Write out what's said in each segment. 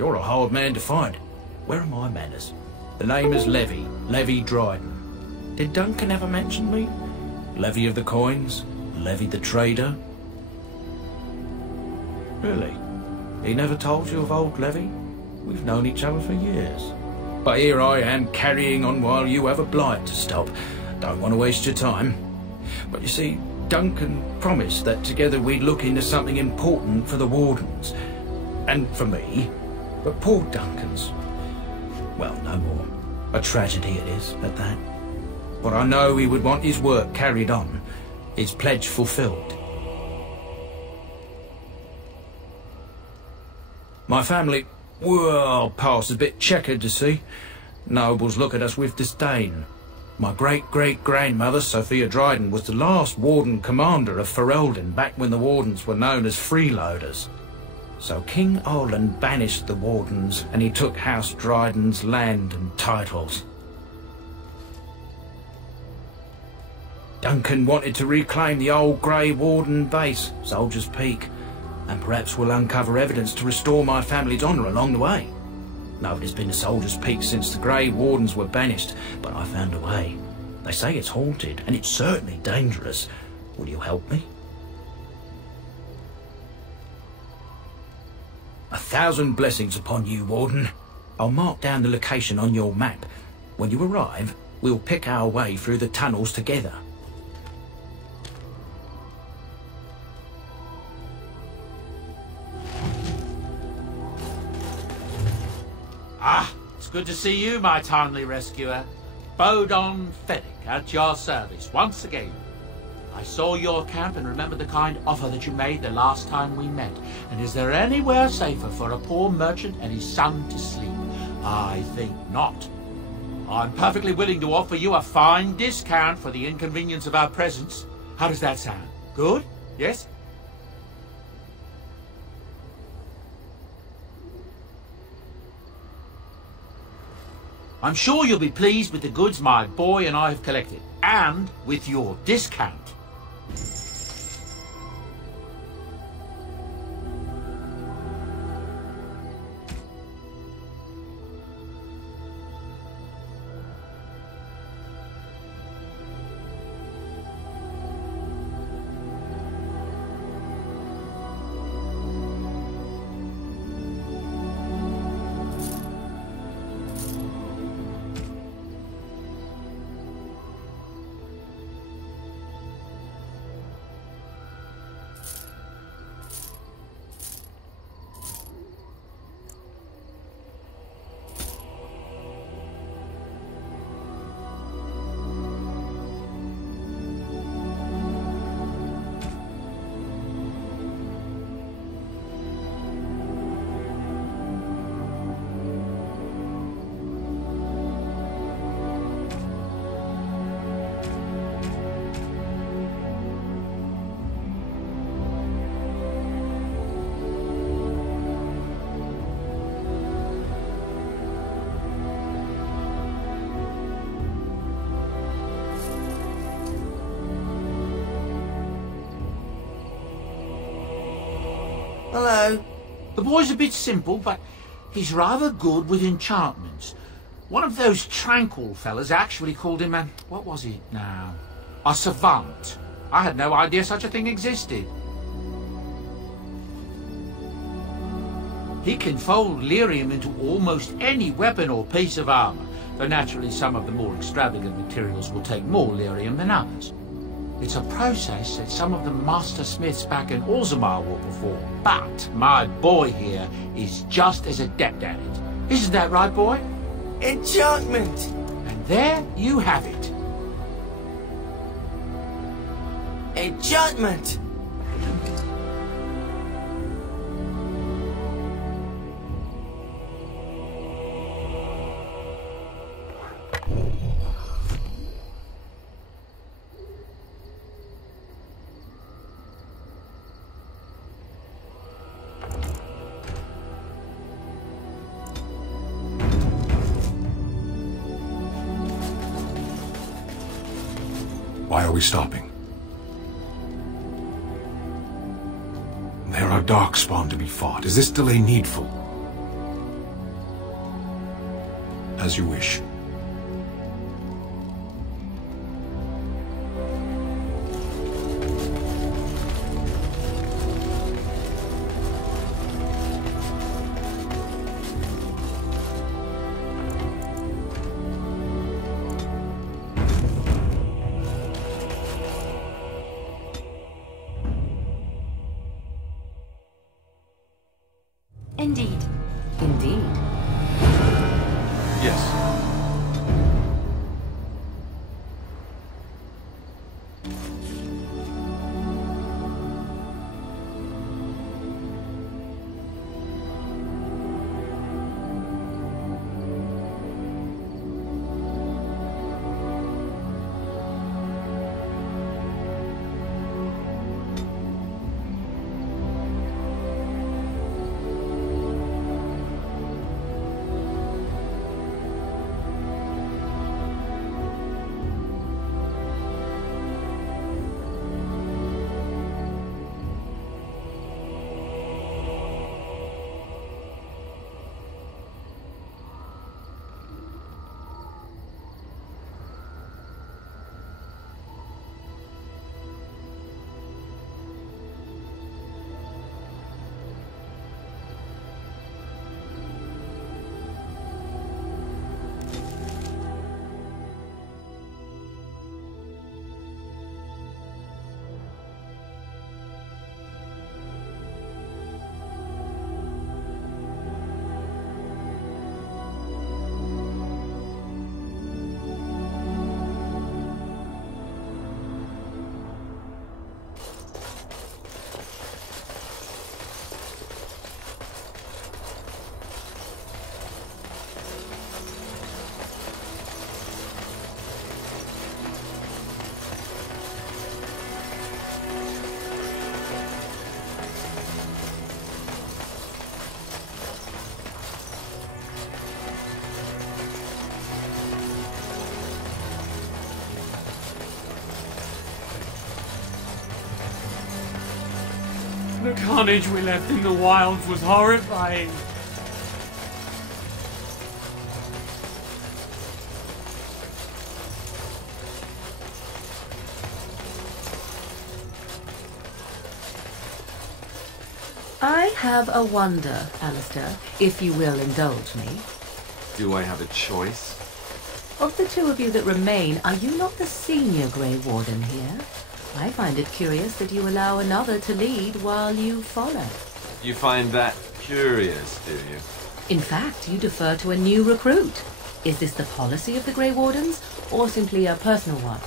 You're a hard man to find. Where are my manners? The name is Levy. Levy Dryden. Did Duncan ever mention me? Levy of the coins? Levy the trader? Really? He never told you of old Levy? We've known each other for years. But here I am carrying on while you have a blight to stop. Don't want to waste your time. But you see, Duncan promised that together we'd look into something important for the Wardens. And for me. But poor Duncan's... well, no more. A tragedy it is, at that. But I know he would want his work carried on. His pledge fulfilled. My family, well, past a bit checkered to see. Nobles look at us with disdain. My great-great-grandmother, Sophia Dryden, was the last Warden Commander of Ferelden back when the Wardens were known as freeloaders. So King Olin banished the Wardens and he took House Dryden's land and titles. Duncan wanted to reclaim the old Grey Warden base, Soldier's Peak, and perhaps we'll uncover evidence to restore my family's honour along the way. Nobody's been to Soldier's Peak since the Grey Wardens were banished, but I found a way. They say it's haunted, and it's certainly dangerous. Will you help me? 1,000 blessings upon you, Warden. I'll mark down the location on your map. When you arrive, we'll pick our way through the tunnels together. Ah, it's good to see you, my timely rescuer. Bodon Fennick at your service once again. I saw your camp and remember the kind offer that you made the last time we met. And is there anywhere safer for a poor merchant and his son to sleep? I think not. I'm perfectly willing to offer you a fine discount for the inconvenience of our presence. How does that sound? Good? Yes? I'm sure you'll be pleased with the goods my boy and I have collected, and with your discount. Hello. The boy's a bit simple, but he's rather good with enchantments. One of those tranquil fellas actually called him what was it now? A savant. I had no idea such a thing existed. He can fold lyrium into almost any weapon or piece of armour, though naturally some of the more extravagant materials will take more lyrium than others. It's a process that some of the master smiths back in Orzammar will perform, but my boy here is just as adept at it. Isn't that right, boy? Enchantment! And there you have it. Enchantment! Why are we stopping? There are darkspawn to be fought. Is this delay needful? As you wish. Indeed. Indeed. Yes. The carnage we left in the wilds was horrifying. I have a wonder, Alistair, if you will indulge me. Do I have a choice? Of the two of you that remain, are you not the senior Grey Warden here? I find it curious that you allow another to lead while you follow. You find that curious, do you? In fact, you defer to a new recruit. Is this the policy of the Grey Wardens, or simply a personal one?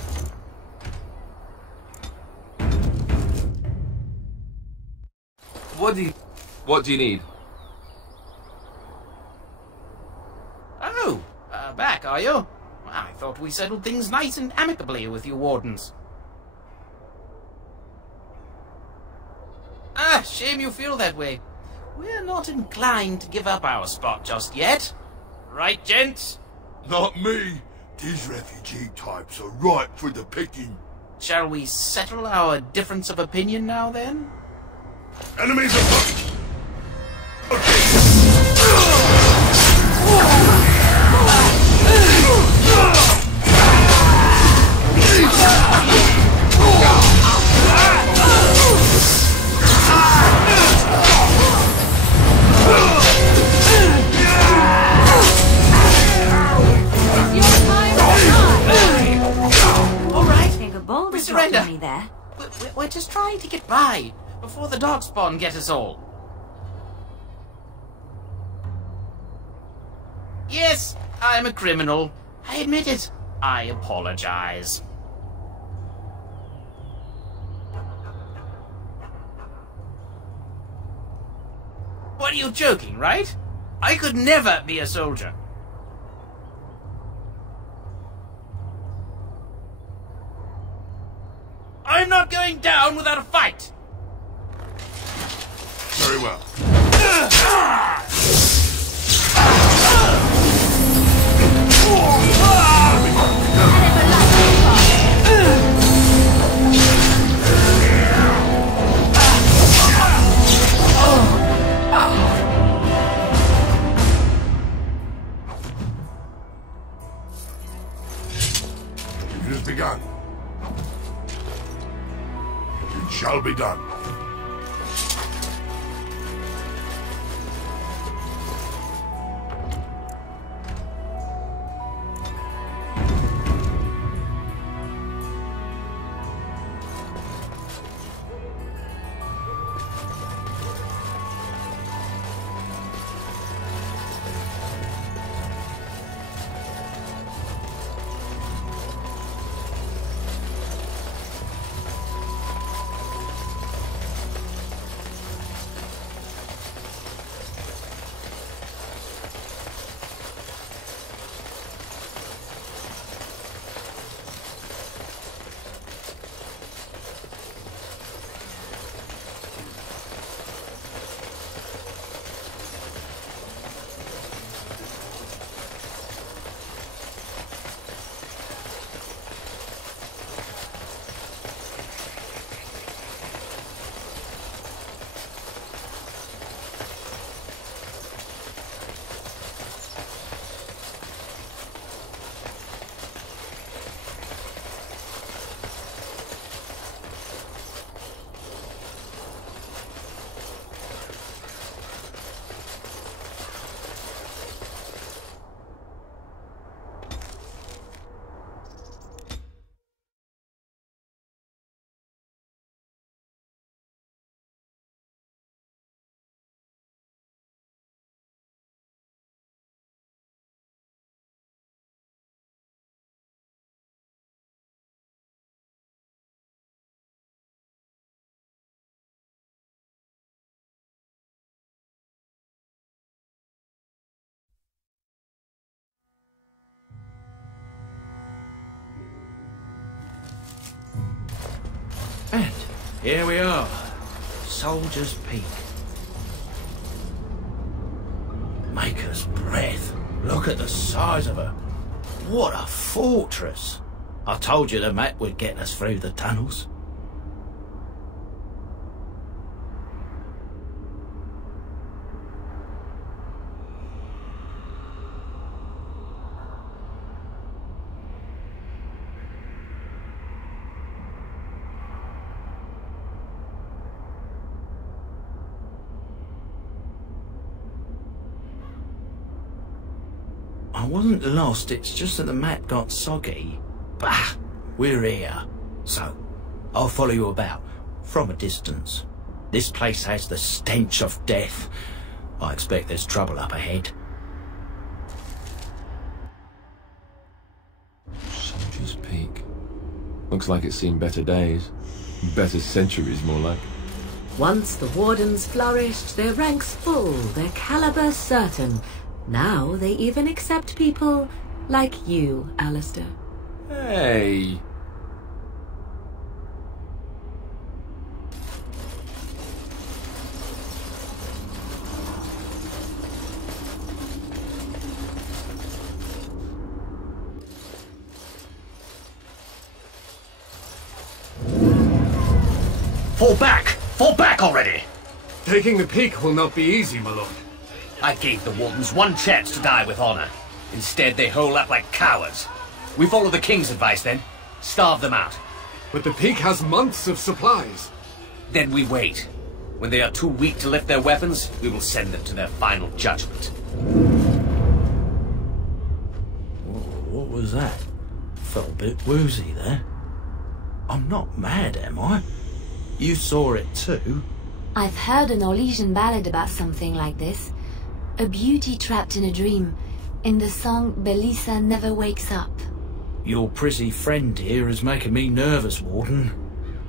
What do you need? Oh, back, are you? I thought we settled things nice and amicably with you Wardens. Shame you feel that way. We're not inclined to give up our spot just yet. Right, gents? Not me. These refugee types are ripe for the picking. Shall we settle our difference of opinion now, then? Enemies are... We surrender. Me there. We're just trying to get by before the Darkspawn get us all. Yes, I'm a criminal. I admit it. I apologize. What, are you joking, right? I could never be a soldier. I'm not going down without a fight! Very well. begun. It shall be done. And here we are, Soldier's Peak. Maker's breath. Look at the size of her. What a fortress. I told you the map would get us through the tunnels. I wasn't lost, it's just that the map got soggy. Bah, we're here. So, I'll follow you about, from a distance. This place has the stench of death. I expect there's trouble up ahead. Soldier's Peak. Looks like it's seen better days. Better centuries, more like. Once the Wardens flourished, their ranks full, their caliber certain. Now they even accept people like you, Alistair. Hey! Fall back! Fall back already! Taking the peak will not be easy, my lord. I gave the Wardens one chance to die with honor. Instead, they hole up like cowards. We follow the King's advice, then. Starve them out. But the peak has months of supplies. Then we wait. When they are too weak to lift their weapons, we will send them to their final judgment. What was that? Felt a bit woozy there. I'm not mad, am I? You saw it too? I've heard an Orlesian ballad about something like this. A beauty trapped in a dream. In the song, Belisa never wakes up. Your prissy friend here is making me nervous, Warden.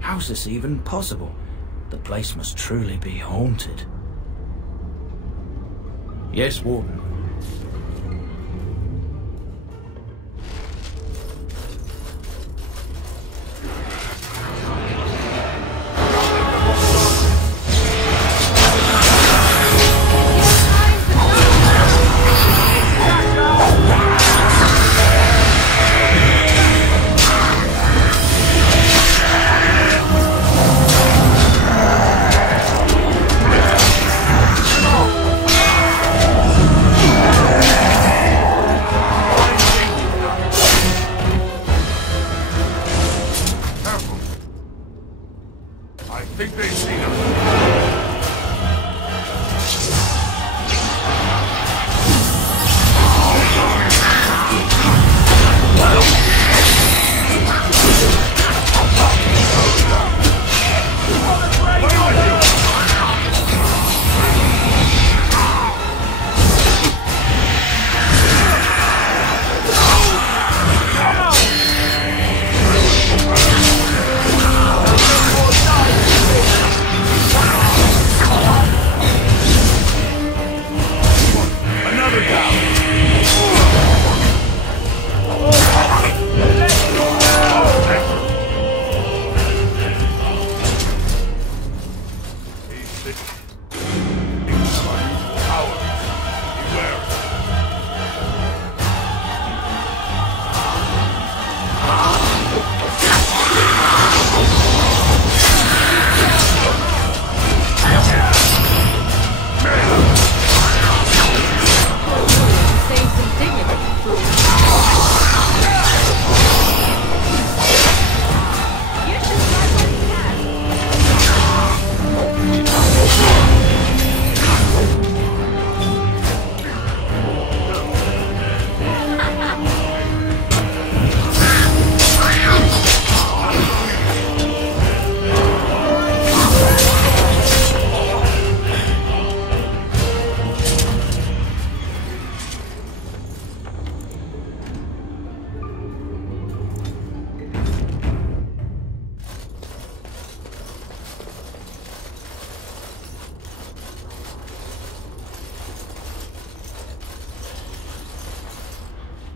How's this even possible? The place must truly be haunted. Yes, Warden.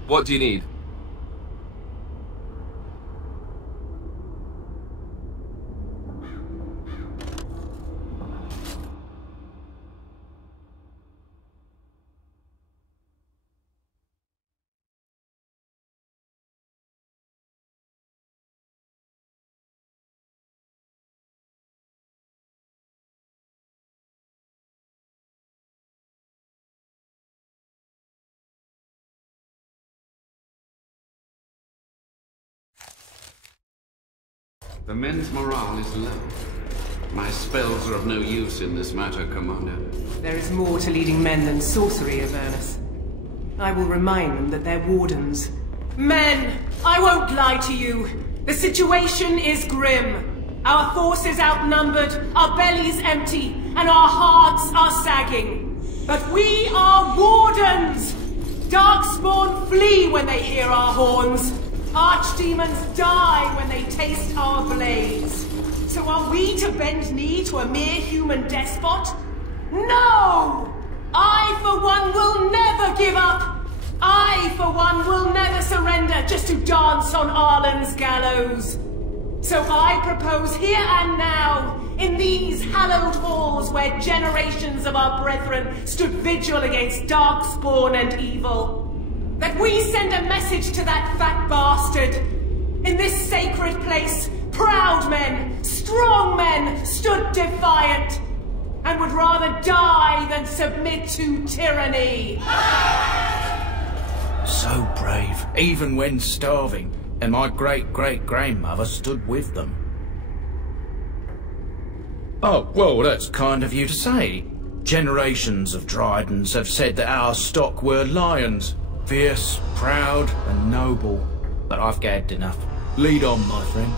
What do you need? The men's morale is low. My spells are of no use in this matter, Commander. There is more to leading men than sorcery, Avernus. I will remind them that they're wardens. Men, I won't lie to you. The situation is grim. Our forces outnumbered, our bellies empty, and our hearts are sagging. But we are wardens! Darkspawn flee when they hear our horns. Archdemons die when they taste our blades. So are we to bend knee to a mere human despot? No! I, for one, will never give up! I, for one, will never surrender just to dance on Arlen's gallows. So I propose here and now, in these hallowed halls where generations of our brethren stood vigil against darkspawn and evil, that we send a message to that fat bastard. In this sacred place, proud men, strong men stood defiant, and would rather die than submit to tyranny. So brave, even when starving, and my great-great-grandmother stood with them. Oh, well, that's kind of you to say. Generations of Dryadens have said that our stock were lions. Fierce, proud, and noble. But I've gagged enough. Lead on, my friend.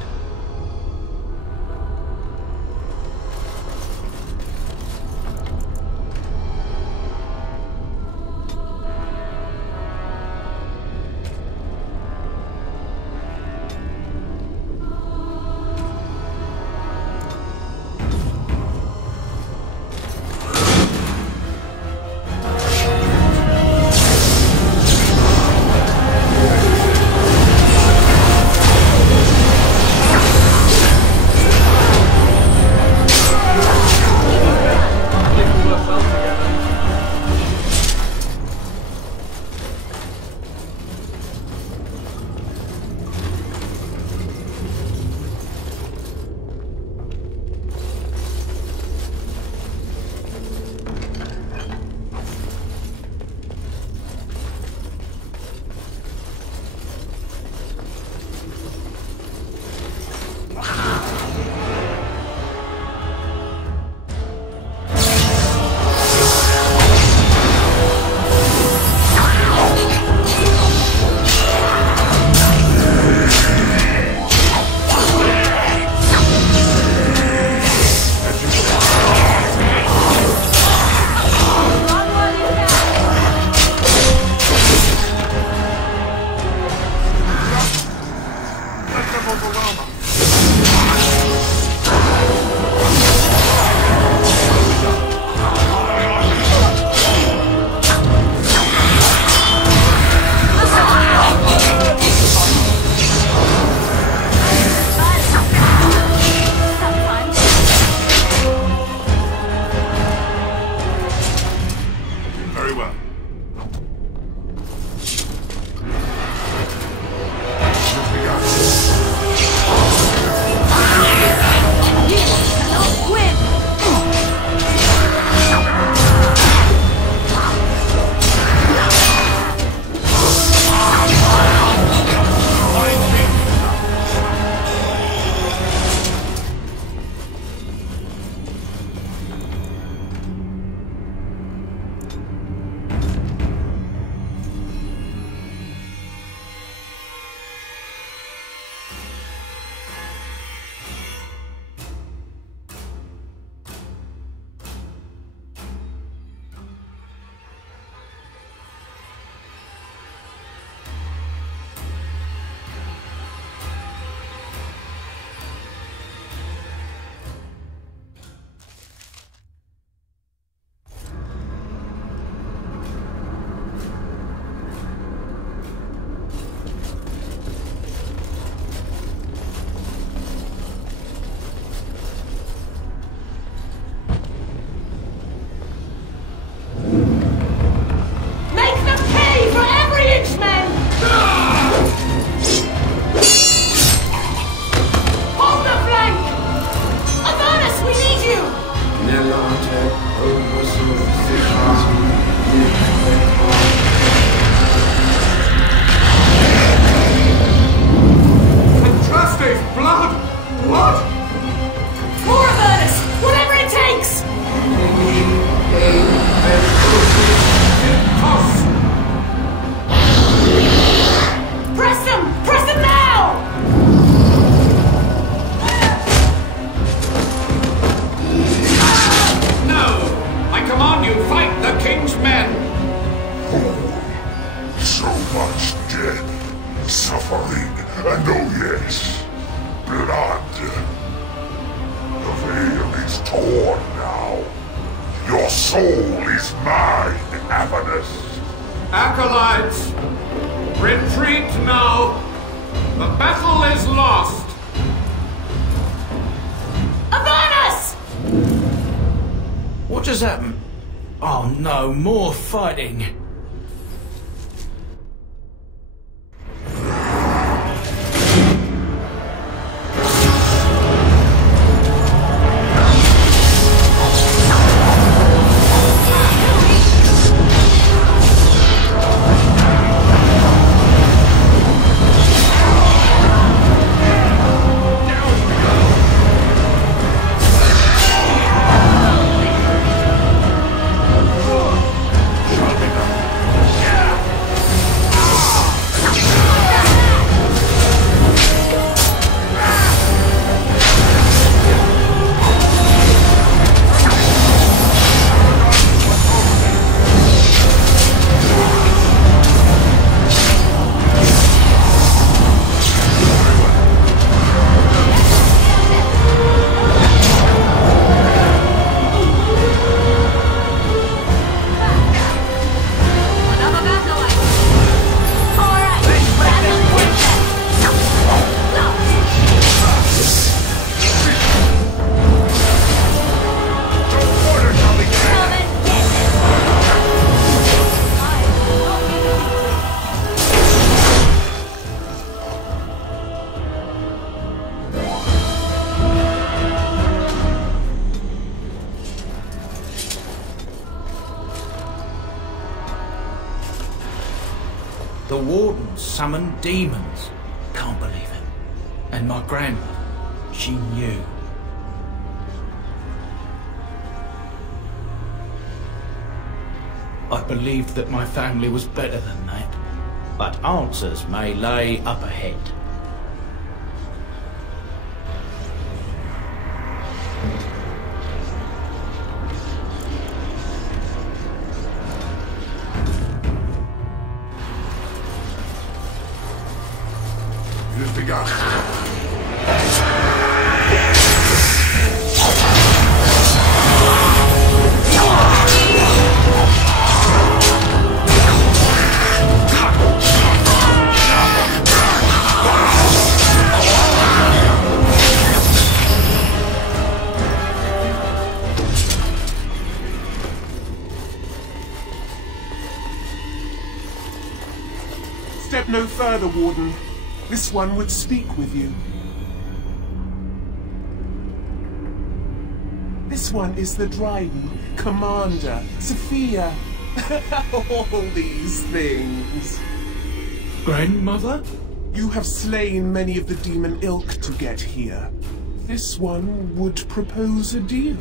So much death, suffering, and oh yes, blood. The veil is torn now. Your soul is mine, Avernus. Acolytes, retreat now. The battle is lost. Avernus! What just happened? Oh no, more fighting. The Wardens summoned demons. Can't believe it. And my grandmother, she knew. I believed that my family was better than that. But answers may lay up ahead. Step no further, Warden. This one would speak with you. This one is the Dryden, Commander, Sophia. All these things. Grandmother? You have slain many of the demon ilk to get here. This one would propose a deal.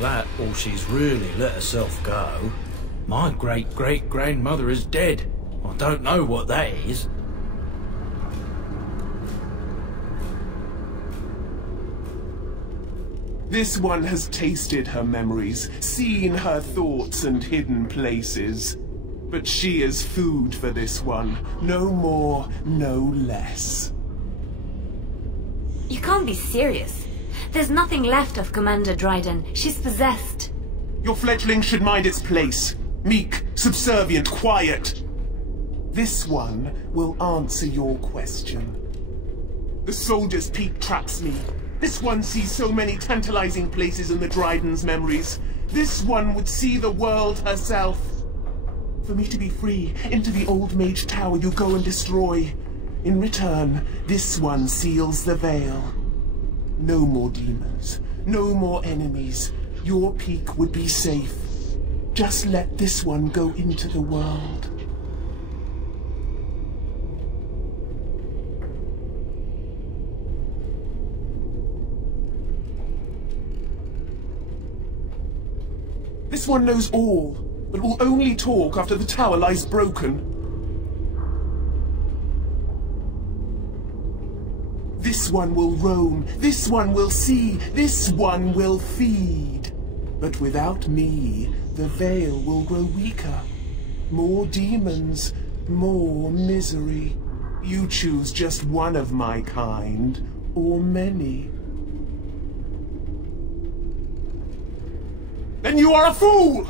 That, or she's really let herself go. My great-great-grandmother is dead. I don't know what that is. This one has tasted her memories, seen her thoughts and hidden places. But she is food for this one. No more, no less. You can't be serious. There's nothing left of Commander Dryden. She's possessed. Your fledgling should mind its place. Meek, subservient, quiet. This one will answer your question. The Soldier's Peak traps me. This one sees so many tantalizing places in the Dryden's memories. This one would see the world herself. For me to be free, into the Old Mage Tower you go and destroy. In return, this one seals the veil. No more demons, no more enemies. Your peak would be safe. Just let this one go into the world. This one knows all, but will only talk after the tower lies broken. This one will roam, this one will see, this one will feed. But without me, the veil will grow weaker. More demons, more misery. You choose just one of my kind, or many. Then you are a fool!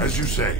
As you say.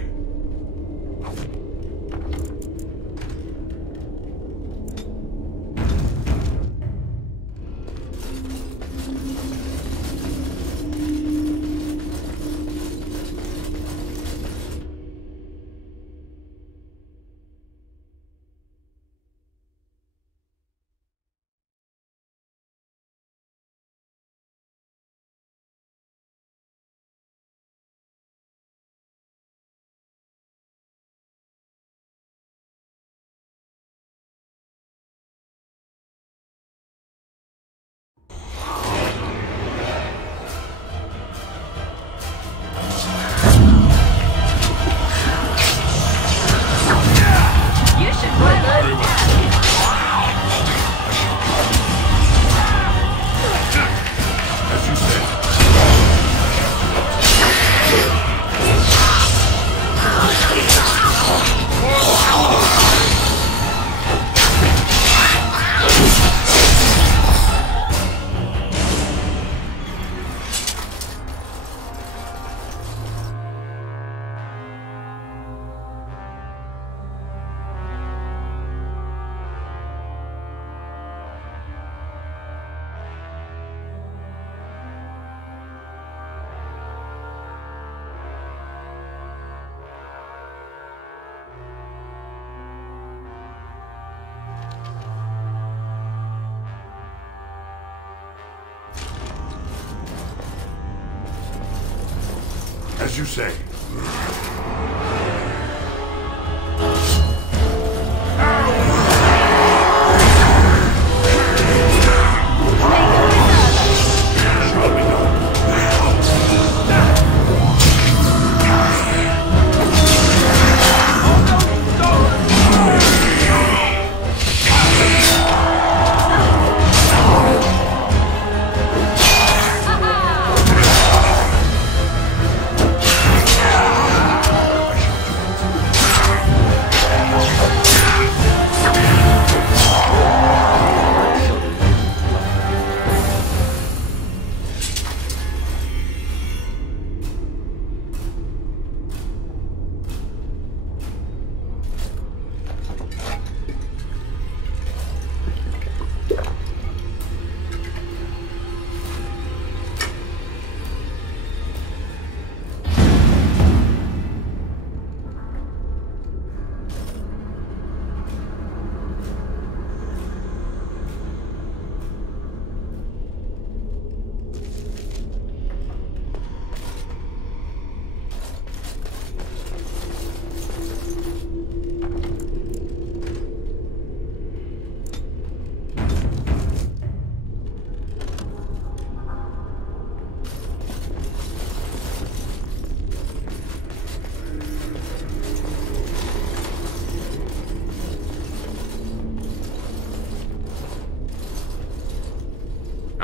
As you say.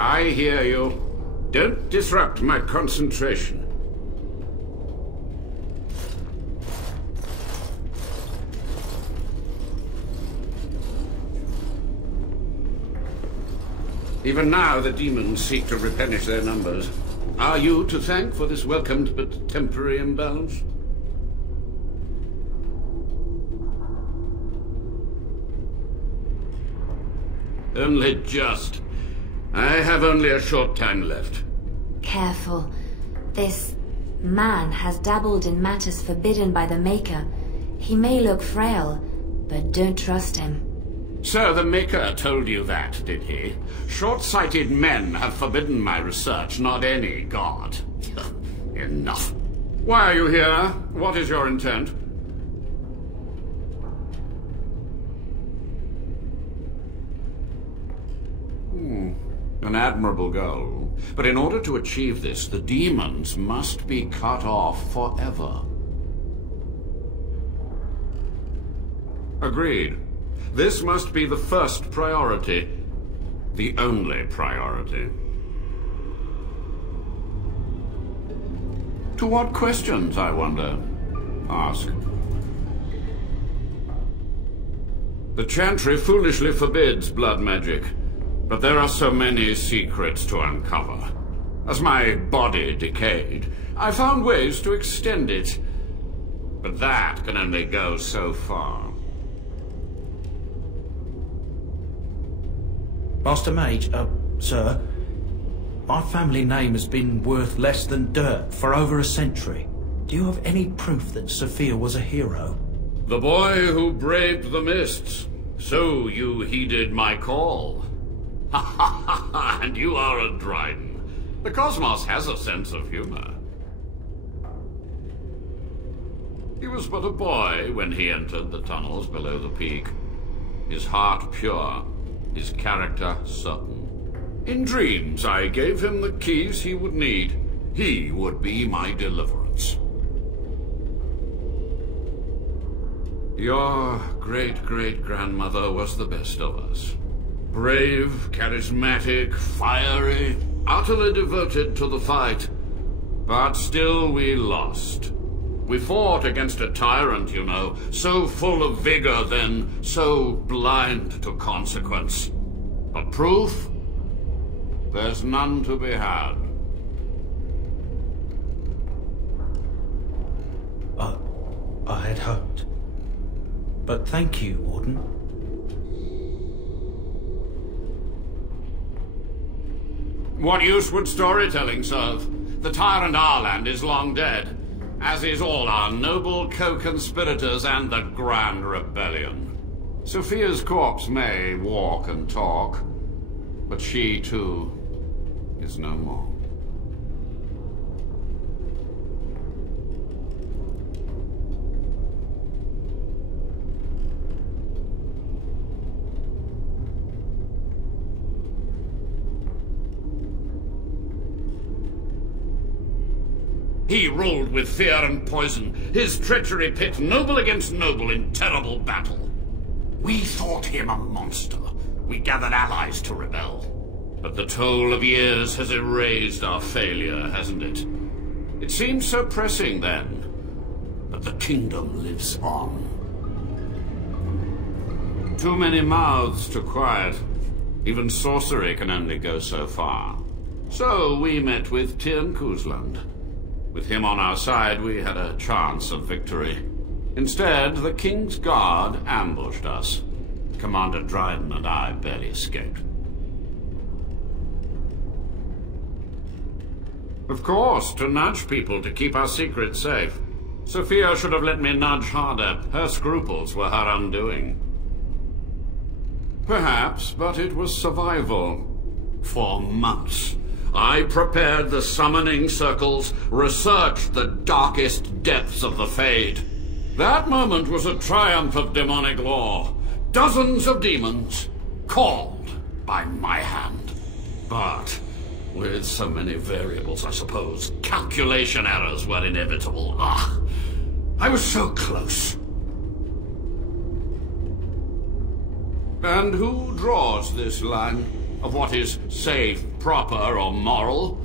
I hear you. Don't disrupt my concentration. Even now, the demons seek to replenish their numbers. Are you to thank for this welcomed but temporary imbalance? Only just. I have only a short time left. Careful. This man has dabbled in matters forbidden by the Maker. He may look frail, but don't trust him. So the Maker told you that, did he? Short-sighted men have forbidden my research, not any god. Enough. Why are you here? What is your intent? An admirable goal. But in order to achieve this, the demons must be cut off forever. Agreed. This must be the first priority. The only priority. To what questions, I wonder? Ask. The Chantry foolishly forbids blood magic, but there are so many secrets to uncover. As my body decayed, I found ways to extend it, but that can only go so far. Master Mage, sir, my family name has been worth less than dirt for over a century. Do you have any proof that Sophia was a hero? The boy who braved the mists. So you heeded my call. Ha ha ha ha, and you are a Dryden. The cosmos has a sense of humor. He was but a boy when he entered the tunnels below the peak. His heart pure. His character certain. In dreams, I gave him the keys he would need. He would be my deliverance. Your great-great-grandmother was the best of us. Brave, charismatic, fiery, utterly devoted to the fight. But still we lost. We fought against a tyrant, you know, so full of vigor then, so blind to consequence. But proof? There's none to be had. I had hoped. But thank you, Warden. What use would storytelling serve? The tyrant Arland is long dead, as is all our noble co-conspirators and the Grand Rebellion. Sophia's corpse may walk and talk, but she, too, is no more. He ruled with fear and poison, his treachery pit noble against noble in terrible battle. We thought him a monster. We gathered allies to rebel. But the toll of years has erased our failure, hasn't it? It seemed so pressing then, but the kingdom lives on. Too many mouths to quiet. Even sorcery can only go so far. So we met with Tyrn Kuzland. With him on our side, we had a chance of victory. Instead, the King's Guard ambushed us. Commander Dryden and I barely escaped. Of course, to nudge people to keep our secrets safe. Sophia should have let me nudge harder. Her scruples were her undoing. Perhaps, but it was survival. For months, I prepared the summoning circles, researched the darkest depths of the Fade. That moment was a triumph of demonic law. Dozens of demons, called by my hand. But with so many variables, I suppose, calculation errors were inevitable. I was so close. And who draws this line? of what is safe, proper, or moral.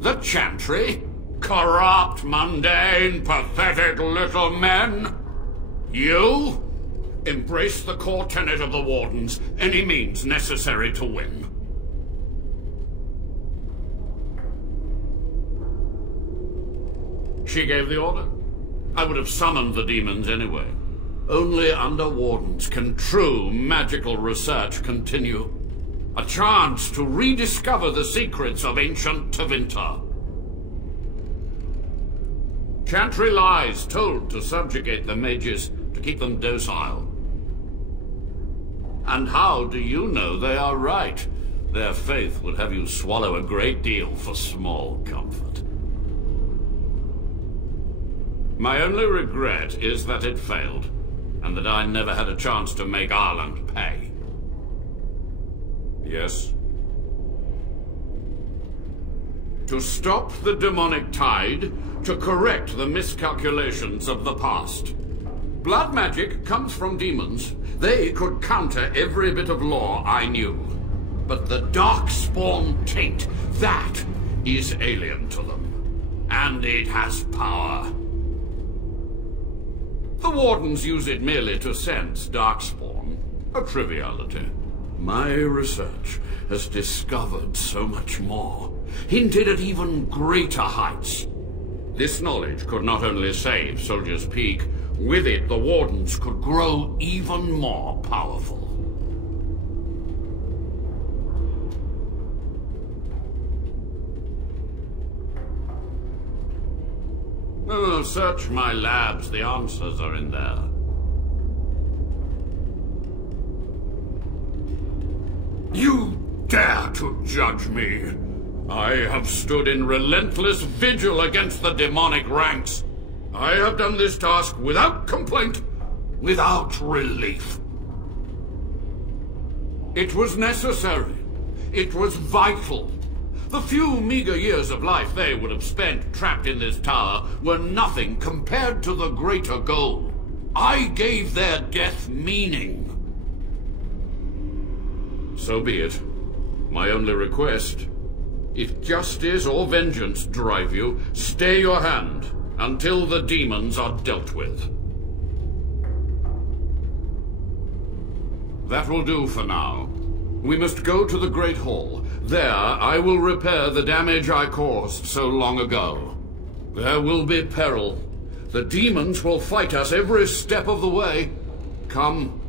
The Chantry? Corrupt, mundane, pathetic little men? You? Embrace the core tenet of the Wardens, any means necessary to win. She gave the order. I would have summoned the demons anyway. Only under Wardens can true magical research continue. A chance to rediscover the secrets of ancient Tevinter. Chantry lies told to subjugate the mages, to keep them docile. And how do you know they are right? Their faith would have you swallow a great deal for small comfort. My only regret is that it failed, and that I never had a chance to make Ireland pay. Yes? To stop the demonic tide, to correct the miscalculations of the past. Blood magic comes from demons. They could counter every bit of law I knew. But the Darkspawn taint, that is alien to them. And it has power. The Wardens use it merely to sense Darkspawn. A triviality. My research has discovered so much more, hinted at even greater heights. This knowledge could not only save Soldier's Peak, with it the Wardens could grow even more powerful. Oh, search my labs. The answers are in there. You dare to judge me? I have stood in relentless vigil against the demonic ranks. I have done this task without complaint, without relief. It was necessary. It was vital. The few meager years of life they would have spent trapped in this tower were nothing compared to the greater goal. I gave their death meaning. So be it. My only request, if justice or vengeance drive you, stay your hand until the demons are dealt with. That will do for now. We must go to the Great Hall. There, I will repair the damage I caused so long ago. There will be peril. The demons will fight us every step of the way. Come,